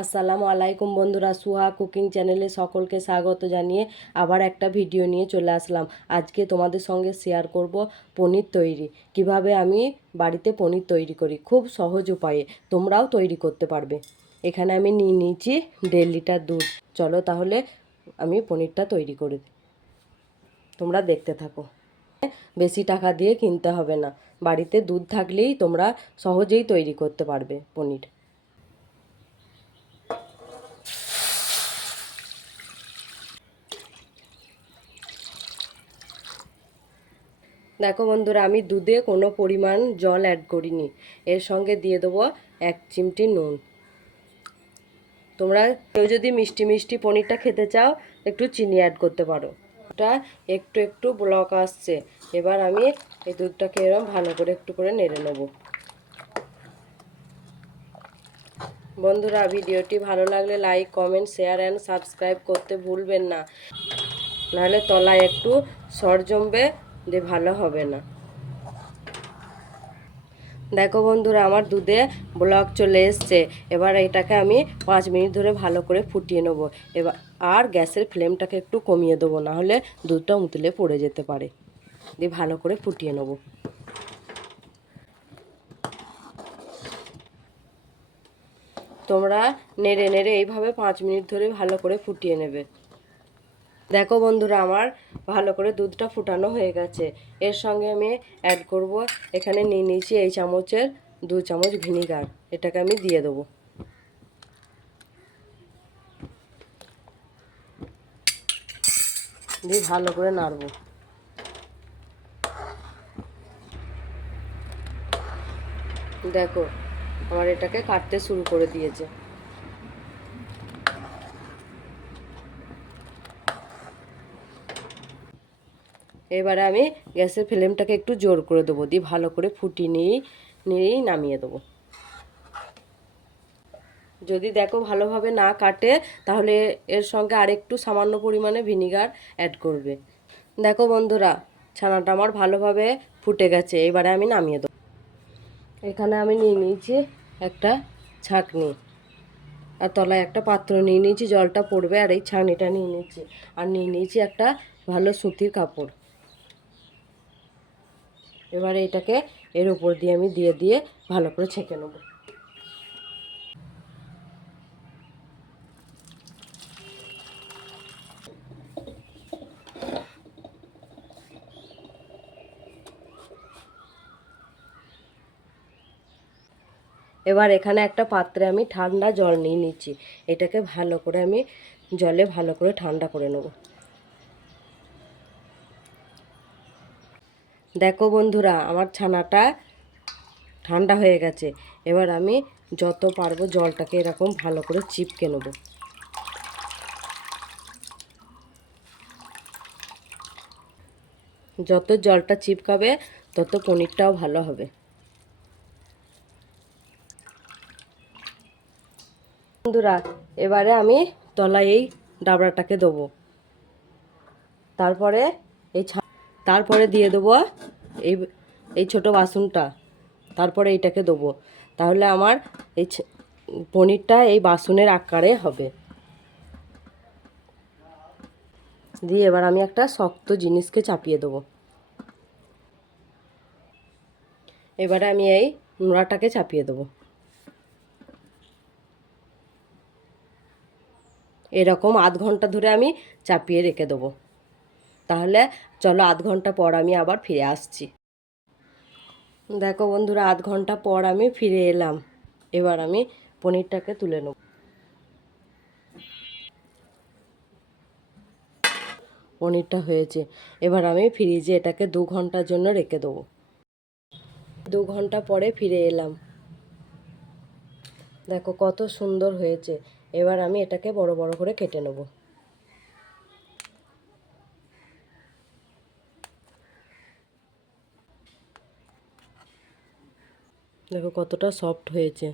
আসসালামু আলাইকুম বন্ধুরা, সুহা কুকিং চ্যানেলে সকলকে স্বাগত জানিয়ে আবার একটা ভিডিও নিয়ে চলে আসলাম। আজকে তোমাদের সঙ্গে শেয়ার করব পনির তৈরি, কিভাবে আমি বাড়িতে পনির তৈরি করি খুব সহজ উপায়ে। তোমরাও তৈরি করতে পারবে। এখানে আমি নিয়ে নিয়েছি 1.5 লিটার দুধ। চলো তাহলে আমি পনিরটা তৈরি করি, তোমরা দেখতে থাকো। বেশি টাকা দিয়ে কিনতে হবে না, বাড়িতে দুধ থাকলেই তোমরা সহজেই তৈরি করতে পারবে পনির। দেখো বন্ধুরা, আমি দুধে কোনো পরিমাণ জল অ্যাড করিনি, এর সঙ্গে দিয়ে দেবো 1 চিমটি নুন। তোমরা কেউ যদি মিষ্টি মিষ্টি পনিরটা খেতে চাও একটু চিনি অ্যাড করতে পারো। এটা একটু একটু ব্লক আসছে, এবার আমি এই দুধটাকে এরকম ভালো করে একটু করে নেড়ে নেব। বন্ধুরা, ভিডিওটি ভালো লাগলে like, comment, share and subscribe করতে ভুলবেন না, নাহলে তলায় একটু সর জমবে, যে ভালো হবে না। দেখো বন্ধুরা, আমার দুধে ব্লক চলে এসছে। এবার এটাকে আমি 5 মিনিট ধরে ভালো করে ফুটিয়ে নেব। এবার আর গ্যাসের ফ্লেমটাকে একটু কমিয়ে দেবো, নাহলে দুধটা উতলে পড়ে যেতে পারে। দিয়ে ভালো করে ফুটিয়ে নেব। তোমরা নেড়ে নেড়ে এইভাবে 5 মিনিট ধরে ভালো করে ফুটিয়ে নেবে। দেখো বন্ধুরা, আমার ভালো করে দুধটা ফুটানো হয়ে গেছে। এর সঙ্গে আমি অ্যাড করব, এখানে নিয়ে নিয়েছি এই চামচের 2 চামচ ভিনিগার। এটাকে আমি দিয়ে দেবো। দিয়ে ভালো করে নাড়বো। দেখো আমার এটাকে কাটতে শুরু করে দিয়েছে। এবারে আমি গ্যাসের ফ্লেমটাকে একটু জোর করে দেবো, দিয়ে ভালো করে ফুটিয়ে নিয়েই নামিয়ে দেবো। যদি দেখো ভালোভাবে না কাটে, তাহলে এর সঙ্গে আরেকটু সামান্য পরিমাণে ভিনিগার অ্যাড করবে। দেখো বন্ধুরা, ছানাটা আমার ভালোভাবে ফুটে গেছে, এবারে আমি নামিয়ে দেবো। এখানে আমি নিয়ে নিয়েছি একটা ছাঁকনি, আর তলায় একটা পাত্র নিয়ে নিয়েছি, জলটা পড়বে, আর এই ছাঁকনিটা নিয়ে নিয়েছি, আর নিয়ে নিয়েছি একটা ভালো সুতির কাপড়। এবারে এটাকে এর উপর দিয়ে আমি দিয়ে ভালো করে ছেঁকে নেব। এবার এখানে একটা পাত্রে আমি ঠান্ডা জল নিয়ে নিচ্ছি, এটাকে ভালো করে আমি জলে ভালো করে ঠান্ডা করে নেব। দেখো বন্ধুরা, আমার ছানাটা ঠান্ডা হয়ে গেছে। এবার আমি যত পারবো জলটাকে এরকম ভালো করে চিপকে নেব। যত জলটা চিপকাবে তত পনিরটাও ভালো হবে। বন্ধুরা, এবারে আমি তলায় এই ডাবরাটাকে দেবো, তারপরে তারপরে দিয়ে দেবো এই এই ছোটো বাসনটা, তারপরে এইটাকে দেবো। তাহলে আমার এই পনিরটা এই বাসনের আকারে হবে। দিয়ে এবার আমি একটা শক্ত জিনিসকে চাপিয়ে দেবো। এবারে আমি এই নোড়াটাকে চাপিয়ে দেবো। এরকম আধ ঘন্টা ধরে আমি চাপিয়ে রেখে দেবো। তাহলে চলো, আধ ঘন্টা পর আমি আবার ফিরে আসছি। দেখো বন্ধুরা, আধ ঘন্টা পর আমি ফিরে এলাম। এবার আমি পনিরটাকে তুলে নেব। পনিরটা হয়েছে, এবার আমি ফ্রিজে এটাকে 2 ঘন্টার জন্য রেখে দেবো। 2 ঘন্টা পরে ফিরে এলাম। দেখো কত সুন্দর হয়েছে। এবার আমি এটাকে বড় বড় করে কেটে নেব। দেখো কতটা সফট হয়েছে।